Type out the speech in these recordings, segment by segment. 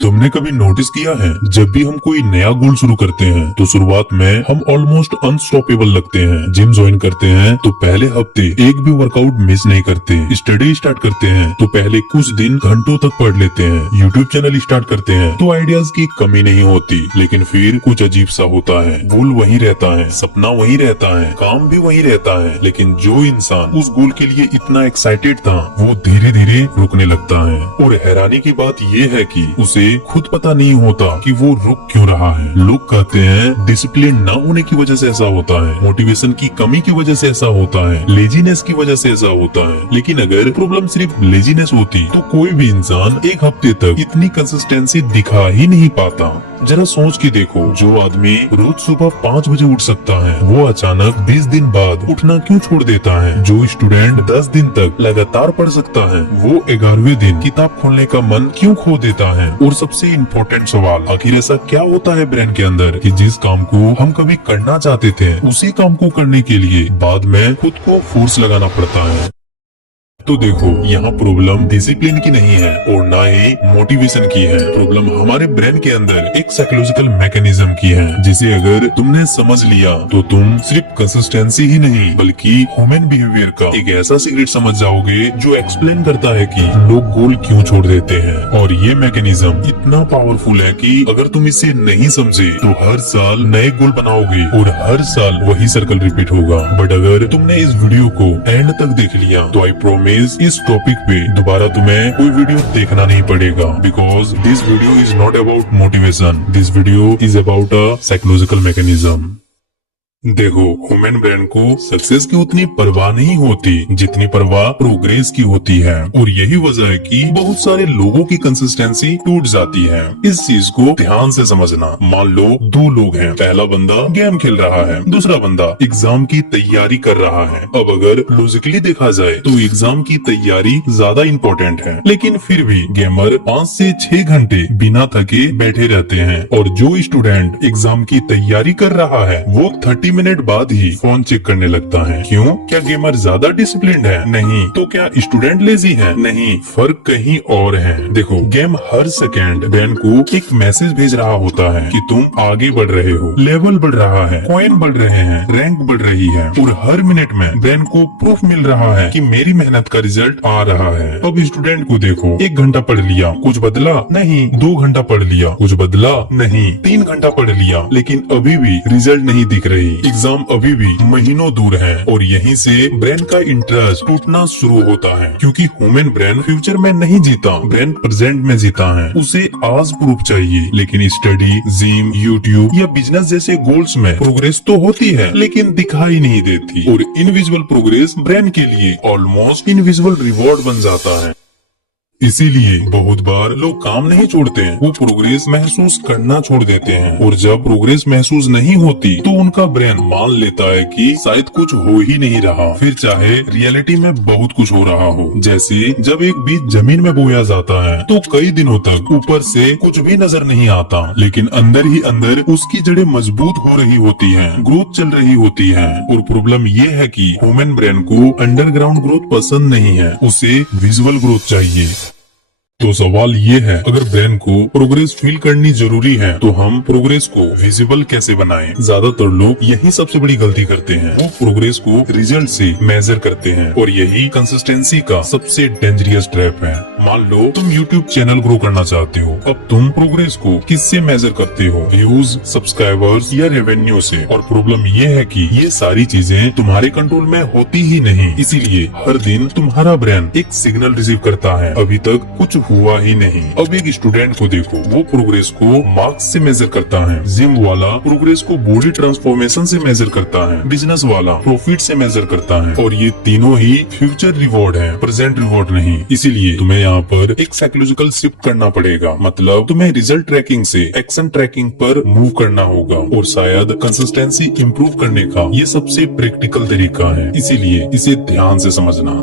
तुमने कभी नोटिस किया है, जब भी हम कोई नया गोल शुरू करते हैं तो शुरुआत में हम ऑलमोस्ट अनस्टॉपेबल लगते हैं। जिम ज्वाइन करते हैं तो पहले हफ्ते एक भी वर्कआउट मिस नहीं करते। स्टडी स्टार्ट करते हैं तो पहले कुछ दिन घंटों तक पढ़ लेते हैं। यूट्यूब चैनल स्टार्ट करते हैं तो आइडियाज की कमी नहीं होती, लेकिन फिर कुछ अजीब सा होता है। गोल वही रहता है, सपना वही रहता है, काम भी वही रहता है, लेकिन जो इंसान उस गोल के लिए इतना एक्साइटेड था वो धीरे धीरे रुकने लगता है। और हैरानी की बात ये है कि उसे खुद पता नहीं होता कि वो रुक क्यों रहा है। लोग कहते हैं डिसिप्लिन न होने की वजह से ऐसा होता है, मोटिवेशन की कमी की वजह से ऐसा होता है, लेजीनेस की वजह से ऐसा होता है। लेकिन अगर प्रॉब्लम सिर्फ लेजीनेस होती तो कोई भी इंसान एक हफ्ते तक इतनी कंसिस्टेंसी दिखा ही नहीं पाता। जरा सोच के देखो, जो आदमी रोज सुबह 5 बजे उठ सकता है वो अचानक 20 दिन बाद उठना क्यों छोड़ देता है। जो स्टूडेंट 10 दिन तक लगातार पढ़ सकता है वो 11वें दिन किताब खोलने का मन क्यों खो देता है। और सबसे इम्पोर्टेंट सवाल, आखिर ऐसा क्या होता है ब्रेन के अंदर कि जिस काम को हम कभी करना चाहते थे उसी काम को करने के लिए बाद में खुद को फोर्स लगाना पड़ता है। तो देखो, यहाँ प्रॉब्लम डिसिप्लिन की नहीं है और ना ही मोटिवेशन की है। प्रॉब्लम हमारे ब्रेन के अंदर एक साइकोलॉजिकल मैकेनिज्म की है, जिसे अगर तुमने समझ लिया तो तुम सिर्फ कंसिस्टेंसी ही नहीं बल्कि ह्यूमन बिहेवियर का एक ऐसा सीक्रेट समझ जाओगे जो एक्सप्लेन करता है कि लोग गोल क्यों छोड़ देते हैं। और ये मैकेनिज्म इतना पावरफुल है कि अगर तुम इसे नहीं समझे तो हर साल नए गोल बनाओगे और हर साल वही सर्कल रिपीट होगा। बट अगर तुमने इस वीडियो को एंड तक देख लिया तो आई प्रोमिस इस टॉपिक पे दोबारा तुम्हें कोई वीडियो देखना नहीं पड़ेगा, because this video is not about motivation, this video is about a psychological mechanism. देखो, ह्यूमन ब्रेन को सक्सेस की उतनी परवाह नहीं होती जितनी परवाह प्रोग्रेस की होती है। और यही वजह है कि बहुत सारे लोगों की कंसिस्टेंसी टूट जाती है। इस चीज को ध्यान से समझना। मान लो 2 लोग हैं, पहला बंदा गेम खेल रहा है, दूसरा बंदा एग्जाम की तैयारी कर रहा है। अब अगर लॉजिकली देखा जाए तो एग्जाम की तैयारी ज्यादा इम्पोर्टेंट है, लेकिन फिर भी गेमर 5 से 6 घंटे बिना थके बैठे रहते हैं। और जो स्टूडेंट एग्जाम की तैयारी कर रहा है वो 30 मिनट बाद ही फोन चेक करने लगता है। क्यों? क्या गेमर ज्यादा डिसिप्लिन्ड है? नहीं। तो क्या स्टूडेंट लेजी है? नहीं, फर्क कहीं और है। देखो, गेम हर सेकेंड ब्रेन को एक मैसेज भेज रहा होता है कि तुम आगे बढ़ रहे हो, लेवल बढ़ रहा है, कॉइन बढ़ रहे हैं, रैंक बढ़ रही है। और हर मिनट में ब्रेन को प्रूफ मिल रहा है कि मेरी मेहनत का रिजल्ट आ रहा है। अब स्टूडेंट को देखो, 1 घंटा पढ़ लिया, कुछ बदला? नहीं। 2 घंटा पढ़ लिया, कुछ बदला? नहीं। 3 घंटा पढ़ लिया, लेकिन अभी भी रिजल्ट नहीं दिख रही। एग्जाम अभी भी महीनों दूर है। और यहीं से ब्रेन का इंटरेस्ट टूटना शुरू होता है, क्योंकि ह्यूमन ब्रेन फ्यूचर में नहीं जीता, ब्रेन प्रेजेंट में जीता है। उसे आज प्रूफ चाहिए। लेकिन स्टडी, जिम, यूट्यूब या बिजनेस जैसे गोल्स में प्रोग्रेस तो होती है लेकिन दिखाई नहीं देती। और इनविजिबल प्रोग्रेस ब्रेन के लिए ऑलमोस्ट इनविजिबल रिवॉर्ड बन जाता है। इसीलिए बहुत बार लोग काम नहीं छोड़ते हैं, वो प्रोग्रेस महसूस करना छोड़ देते हैं। और जब प्रोग्रेस महसूस नहीं होती तो उनका ब्रेन मान लेता है कि शायद कुछ हो ही नहीं रहा, फिर चाहे रियलिटी में बहुत कुछ हो रहा हो। जैसे जब एक बीज जमीन में बोया जाता है तो कई दिनों तक ऊपर से कुछ भी नजर नहीं आता, लेकिन अंदर ही अंदर उसकी जड़ें मजबूत हो रही होती है, ग्रोथ चल रही होती है। और प्रॉब्लम ये है कि ह्यूमन ब्रेन को अंडरग्राउंड ग्रोथ पसंद नहीं है, उसे विजुअल ग्रोथ चाहिए। तो सवाल ये है, अगर ब्रेन को प्रोग्रेस फील करनी जरूरी है तो हम प्रोग्रेस को विजिबल कैसे बनाएं? ज्यादातर लोग यही सबसे बड़ी गलती करते हैं, वो प्रोग्रेस को रिजल्ट से मेजर करते हैं। और यही कंसिस्टेंसी का सबसे डेंजरस ट्रैप है। मान लो तुम यूट्यूब चैनल ग्रो करना चाहते हो, अब तुम प्रोग्रेस को किससे मेजर करते हो? व्यूज, सब्सक्राइबर्स या रेवेन्यू से? और प्रॉब्लम ये है कि ये सारी चीजें तुम्हारे कंट्रोल में होती ही नहीं। इसीलिए हर दिन तुम्हारा ब्रेन एक सिग्नल रिसीव करता है, अभी तक कुछ हुआ ही नहीं। अब एक स्टूडेंट को देखो, वो प्रोग्रेस को मार्क्स से मेजर करता है, जिम वाला प्रोग्रेस को बॉडी ट्रांसफॉर्मेशन से मेजर करता है, बिजनेस वाला प्रॉफिट से मेजर करता है। और ये तीनों ही फ्यूचर रिवॉर्ड है, प्रेजेंट रिवॉर्ड नहीं। इसीलिए तुम्हें यहाँ पर एक साइकोलॉजिकल शिफ्ट करना पड़ेगा, मतलब तुम्हें रिजल्ट ट्रैकिंग से एक्शन ट्रैकिंग पर मूव करना होगा। और शायद कंसिस्टेंसी इम्प्रूव करने का ये सबसे प्रैक्टिकल तरीका है, इसीलिए इसे ध्यान से समझना।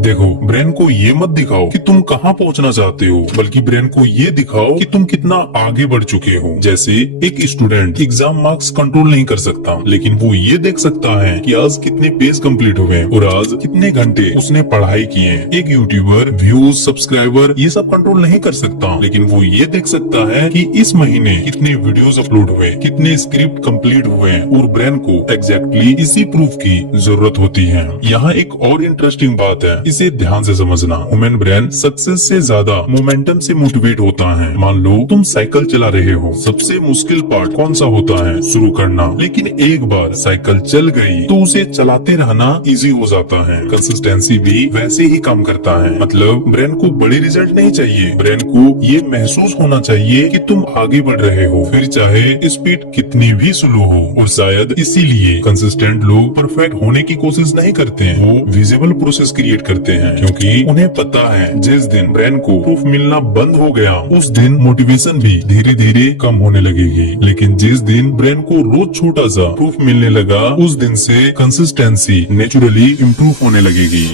देखो, ब्रेन को ये मत दिखाओ कि तुम कहाँ पहुँचना चाहते हो, बल्कि ब्रेन को ये दिखाओ कि तुम कितना आगे बढ़ चुके हो। जैसे एक स्टूडेंट एग्जाम मार्क्स कंट्रोल नहीं कर सकता, लेकिन वो ये देख सकता है कि आज कितने पेज कंप्लीट हुए और आज कितने घंटे उसने पढ़ाई किए। एक यूट्यूबर व्यूज, सब्सक्राइबर ये सब कंट्रोल नहीं कर सकता, लेकिन वो ये देख सकता है कि इस महीने कितने वीडियोस अपलोड हुए, कितने स्क्रिप्ट कंप्लीट हुए, और ब्रेन को एग्जैक्टली इसी प्रूफ की जरूरत होती है। यहाँ एक और इंटरेस्टिंग बात है, इसे ध्यान से समझना। ह्यूमन ब्रेन सक्सेस से ज्यादा मोमेंटम से मोटिवेट होता है। मान लो तुम साइकिल चला रहे हो, सबसे मुश्किल पार्ट कौन सा होता है? शुरू करना। लेकिन एक बार साइकिल चल गई तो उसे चलाते रहना इजी हो जाता है। कंसिस्टेंसी भी वैसे ही काम करता है। मतलब ब्रेन को बड़े रिजल्ट नहीं चाहिए, ब्रेन को ये महसूस होना चाहिए कि तुम आगे बढ़ रहे हो, फिर चाहे स्पीड कितनी भी स्लो हो। और शायद इसीलिए कंसिस्टेंट लोग परफेक्ट होने की कोशिश नहीं करते, वो विजिबल प्रोसेस क्रिएट करते हैं, क्योंकि उन्हें पता है जिस दिन ब्रेन को प्रूफ मिलना बंद हो गया उस दिन मोटिवेशन भी धीरे धीरे कम होने लगेगी। लेकिन जिस दिन ब्रेन को रोज छोटा सा प्रूफ मिलने लगा उस दिन से कंसिस्टेंसी नेचुरली इम्प्रूव होने लगेगी।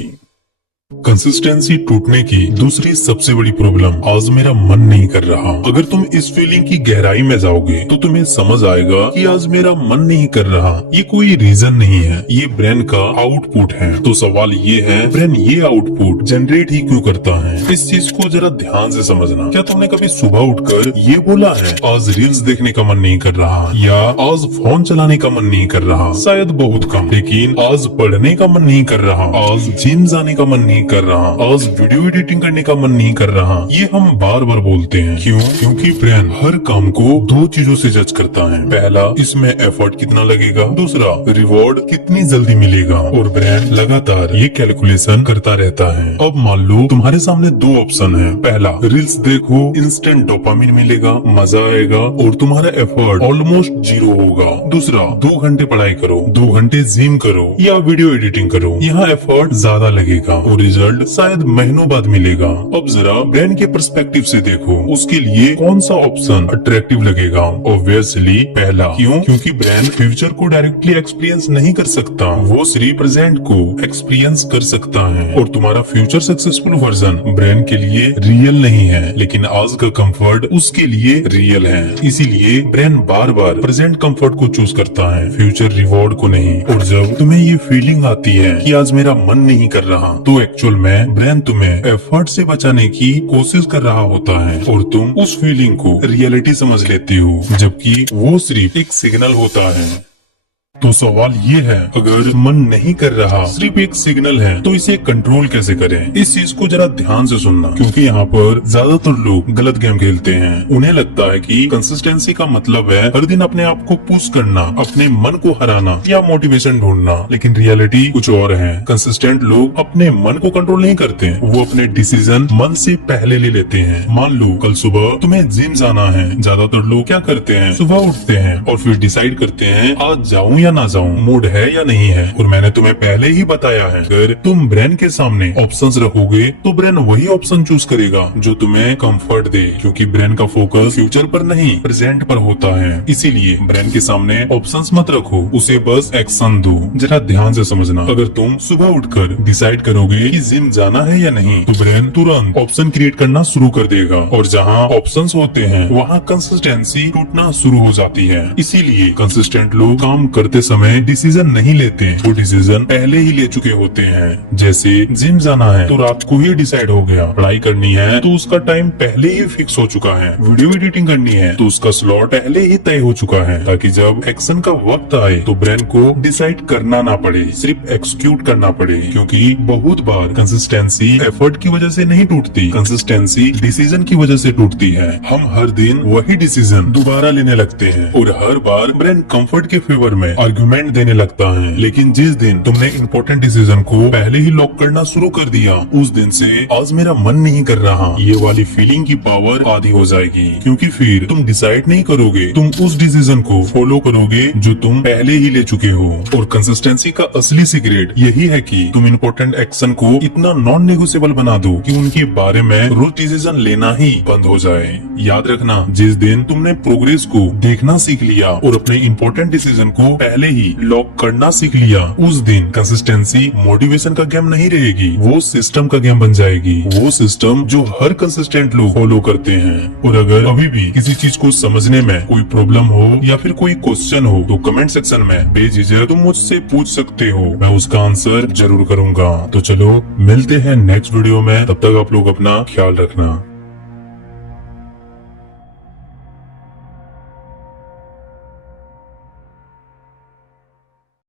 कंसिस्टेंसी टूटने की दूसरी सबसे बड़ी प्रॉब्लम, आज मेरा मन नहीं कर रहा। अगर तुम इस फीलिंग की गहराई में जाओगे तो तुम्हें समझ आएगा कि आज मेरा मन नहीं कर रहा ये कोई रीजन नहीं है, ये ब्रेन का आउटपुट है। तो सवाल ये है, ब्रेन ये आउटपुट जनरेट ही क्यों करता है? इस चीज को जरा ध्यान से समझना। क्या तुमने कभी सुबह उठकर ये बोला है, आज रील्स देखने का मन नहीं कर रहा, या आज फोन चलाने का मन नहीं कर रहा? शायद बहुत कम। लेकिन आज पढ़ने का मन नहीं कर रहा, आज जिम जाने का मन नहीं कर रहा, आज वीडियो एडिटिंग करने का मन नहीं कर रहा, ये हम बार बार बोलते हैं। क्यों? क्योंकि ब्रेन हर काम को दो चीजों से जज करता है। पहला, इसमें एफर्ट कितना लगेगा, दूसरा, रिवॉर्ड कितनी जल्दी मिलेगा। और ब्रेन लगातार ये कैलकुलेशन करता रहता है। अब मान लो तुम्हारे सामने दो ऑप्शन है। पहला, रील्स देखो, इंस्टेंट डोपामिन मिलेगा, मजा आएगा और तुम्हारा एफर्ट ऑलमोस्ट जीरो होगा। दूसरा, 2 घंटे पढ़ाई करो, 2 घंटे जिम करो या वीडियो एडिटिंग करो, यहाँ एफर्ट ज्यादा लगेगा और रिजल्ट शायद महीनों बाद मिलेगा। अब जरा ब्रेन के पर्सपेक्टिव से देखो, उसके लिए कौन सा ऑप्शन अट्रैक्टिव लगेगा? ऑब्वियसली पहला। क्यों? क्योंकि ब्रेन फ्यूचर को डायरेक्टली एक्सपीरियंस नहीं कर सकता, वो सिर्फ प्रेजेंट को एक्सपीरियंस कर सकता है। और तुम्हारा फ्यूचर सक्सेसफुल वर्जन ब्रेन के लिए रियल नहीं है, लेकिन आज का कंफर्ट उसके लिए रियल है। इसीलिए ब्रेन बार बार प्रेजेंट कंफर्ट को चूज करता है, फ्यूचर रिवॉर्ड को नहीं। और जब तुम्हें ये फीलिंग आती है कि आज मेरा मन नहीं कर रहा, तो एक्चुअल में ब्रेन तुम्हें एफर्ट से बचाने की कोशिश कर रहा होता है और तुम उस फीलिंग को रियलिटी समझ लेती हो, जबकि वो सिर्फ एक सिग्नल होता है। तो सवाल ये है, अगर मन नहीं कर रहा सिर्फ एक सिग्नल है तो इसे कंट्रोल कैसे करें? इस चीज को जरा ध्यान से सुनना, क्योंकि यहाँ पर ज्यादातर लोग गलत गेम खेलते हैं। उन्हें लगता है कि कंसिस्टेंसी का मतलब है हर दिन अपने आप को पुश करना, अपने मन को हराना या मोटिवेशन ढूंढना, लेकिन रियलिटी कुछ और है। कंसिस्टेंट लोग अपने मन को कंट्रोल नहीं करते, वो अपने डिसीजन मन से पहले ले लेते हैं। मान लो कल सुबह तुम्हें जिम जाना है, ज्यादातर लोग क्या करते हैं, सुबह उठते हैं और फिर डिसाइड करते हैं आज जाऊं या ना जाऊं, मूड है या नहीं है। और मैंने तुम्हें पहले ही बताया है, अगर तुम ब्रेन के सामने ऑप्शंस रखोगे तो ब्रेन वही ऑप्शन चूज करेगा जो तुम्हें कंफर्ट दे, क्योंकि ब्रेन का फोकस फ्यूचर पर नहीं प्रेजेंट पर होता है। इसीलिए ब्रेन के सामने ऑप्शंस मत रखो, उसे बस एक्शन दो। जरा ध्यान से समझना, अगर तुम सुबह उठकर डिसाइड करोगे कि जिम जाना है या नहीं, तो ब्रेन तुरंत ऑप्शन क्रिएट करना शुरू कर देगा, और जहाँ ऑप्शंस होते हैं वहाँ कंसिस्टेंसी टूटना शुरू हो जाती है। इसीलिए कंसिस्टेंट लोग काम करते समय डिसीजन नहीं लेते, वो डिसीजन पहले ही ले चुके होते हैं। जैसे जिम जाना है तो रात को ही डिसाइड हो गया, पढ़ाई करनी है तो उसका टाइम पहले ही फिक्स हो चुका है, वीडियो एडिटिंग करनी है तो उसका स्लॉट पहले ही तय हो चुका है, ताकि जब एक्शन का वक्त आए तो ब्रेन को डिसाइड करना ना पड़े, सिर्फ एक्सिक्यूट करना पड़े। क्योंकि बहुत बार कंसिस्टेंसी एफर्ट की वजह से नहीं टूटती, कंसिस्टेंसी डिसीजन की वजह से टूटती है। हम हर दिन वही डिसीजन दोबारा लेने लगते हैं और हर बार ब्रेन कंफर्ट के फेवर में आर्गुमेंट देने लगता है। लेकिन जिस दिन तुमने इम्पोर्टेंट डिसीजन को पहले ही लॉक करना शुरू कर दिया, उस दिन से आज मेरा मन नहीं कर रहा ये वाली फीलिंग की पावर आधी हो जाएगी। क्योंकि फिर तुम डिसाइड नहीं करोगे, तुम उस डिसीजन को फॉलो करोगे जो तुम पहले ही ले चुके हो। और कंसिस्टेंसी का असली सीक्रेट यही है कि तुम इम्पोर्टेंट एक्शन को इतना नॉन नेगोशिएबल बना दो कि उनके बारे में रोज डिसीजन लेना ही बंद हो जाए। याद रखना, जिस दिन तुमने प्रोग्रेस को देखना सीख लिया और अपने इम्पोर्टेंट डिसीजन को पहले ही लॉक करना सीख लिया, उस दिन कंसिस्टेंसी मोटिवेशन का गेम नहीं रहेगी, वो सिस्टम का गेम बन जाएगी। वो सिस्टम जो हर कंसिस्टेंट लोग फॉलो करते हैं। और अगर अभी भी किसी चीज को समझने में कोई प्रॉब्लम हो या फिर कोई क्वेश्चन हो तो कमेंट सेक्शन में बेझिझक तुम मुझसे पूछ सकते हो, मैं उसका आंसर जरूर करूंगा। तो चलो मिलते हैं नेक्स्ट वीडियो में, तब तक आप लोग अपना ख्याल रखना।